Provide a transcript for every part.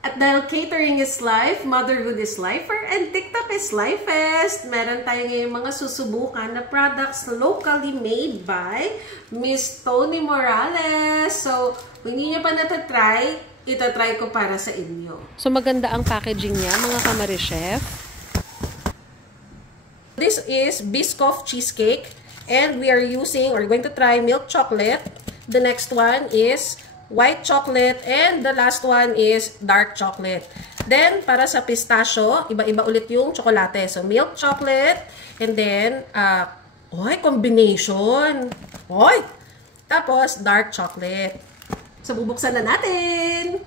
At dahil catering is life, motherhood is lifer, and TikTok is lifest, meron tayo ngayong mga susubukan na products locally made by Miss Tony Morales. So, kung hindi nyo pa natatry, itatry ko para sa inyo. So, maganda ang packaging niya, mga kamari-chef. This is Biscoff cheesecake, and we are going to try milk chocolate. The next one is white chocolate, and the last one is dark chocolate. Then, para sa pistachio, iba-iba ulit yung tsokolate. So, milk chocolate, and then, combination. Tapos, dark chocolate. So, bubuksan na natin.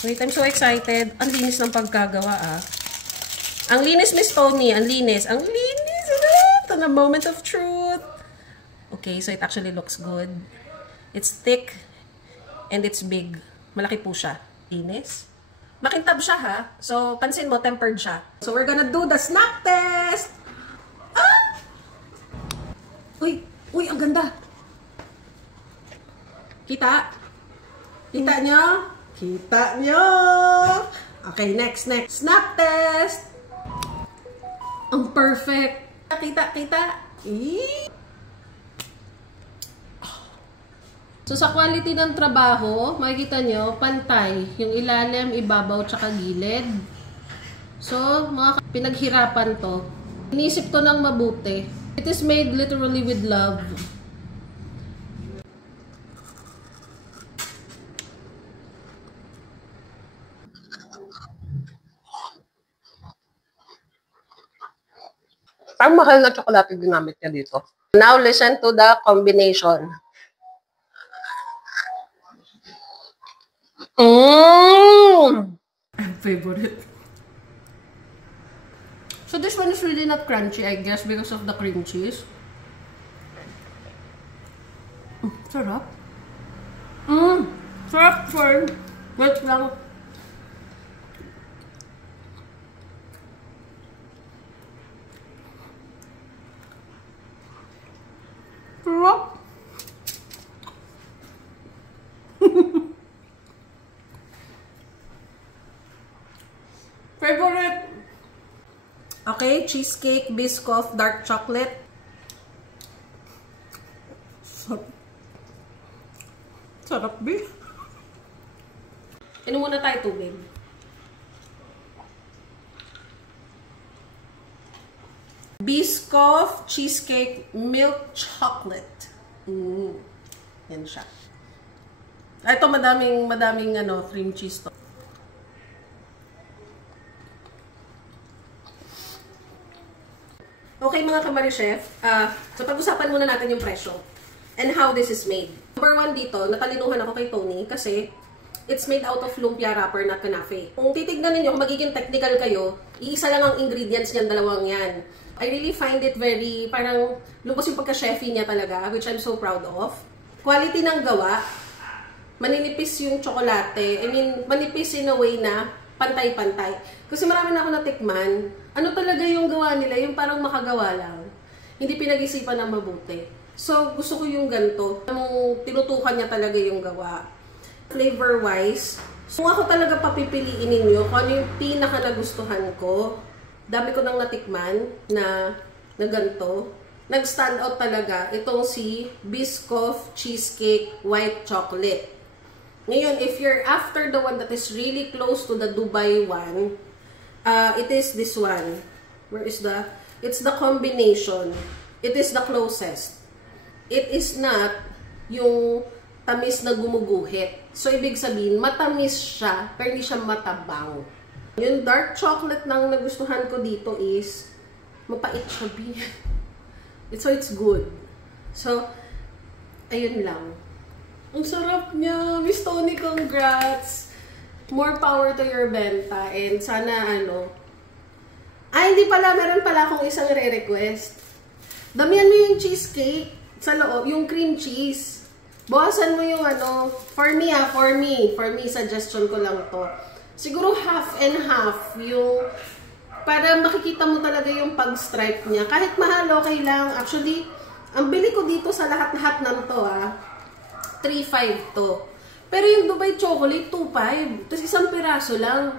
Wait, I'm so excited. Ang linis ng pagkagawa, Ang linis, Miss Tony. Ang linis. Ang linis. Ito na moment of truth. Okay, so it actually looks good. It's thick. And it's big. Malaki po siya. Linis. Makintab siya, ha? So, pansin mo, tempered siya. So, we're gonna do the snack test! Uy! Uy, ang ganda! Kita? Kita nyo? Kita nyo! Okay, next. Snack test! Ang perfect! Kita! So, sa quality ng trabaho, makikita nyo, pantay. Yung ilalim, ibabaw, tsaka gilid. So, mga pinaghirapan to. Inisip to ng mabuti. It is made literally with love. Ang mahal na tsokolate ginamit niya dito. Now, listen to the combination. Favorite. So this one is really not crunchy, I guess, because of the cream cheese. Sarap. Sarap for... Wait lang. Sarap. Favorite. Okay, cheesecake, Biscoff, dark chocolate. Sarap, B. Inom muna tayo tubig. Biscoff, cheesecake, milk chocolate. Yan siya. Ito madaming cream cheese to. Okay, mga kamari-chef, so pag-usapan muna natin yung presyo and how this is made. Number 1 dito, natalinuhan ako kay Tony kasi it's made out of lumpia wrapper, not kanafe. Kung titignan ninyo, kung magiging technical kayo, iisa lang ang ingredients niyan, dalawang yan. I really find it very, parang lumos yung pagka-chefy niya talaga, which I'm so proud of. Quality ng gawa, maninipis yung tsokolate. I mean, manipis in a way na pantay-pantay. Kasi marami na ako natikman, ano talaga yung gawa nila, yung parang makagawa lang. Hindi pinag-isipan ng mabuti. So, gusto ko yung ganito. Tinutukan niya talaga yung gawa. Flavor-wise, so kung ako talaga papipiliin ninyo, kung ano yung pinaka-nagustuhan ko, dami ko nang natikman na ganito. Nag-stand out talaga itong si Biscoff Cheesecake White Chocolate. Ngayon, if you're after the one that is really close to the Dubai one, it is this one. Where is the... It's the combination. It is the closest. It is not yung tamis na gumuguhit. So, ibig sabihin, matamis siya, pero hindi siya matabang. Yung dark chocolate nang nagustuhan ko dito is mapait siya. So, it's good. So, ayun lang. Ang sarap niya. Miss Tony, congrats. More power to your benta. And sana hindi pala. Meron pala akong isang re-request. Damihan mo yung cheesecake sa loob. Yung cream cheese. Bawasan mo yung For me, suggestion ko lang to. Siguro half and half. Yung, para makikita mo talaga yung pag-stripe niya. Kahit mahal, okay lang. Actually, ang bili ko dito sa lahat-lahat ng to, 3.5 to. Pero yung Dubai chocolate, 2.5. Tapos isang piraso lang.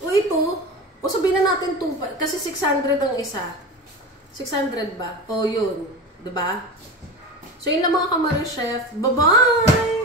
O ito, o sabihin na natin 2.5. Kasi 600 ang isa. 600 ba? O yun. Diba? So yun lang mga Kamare Chef. Bye-bye!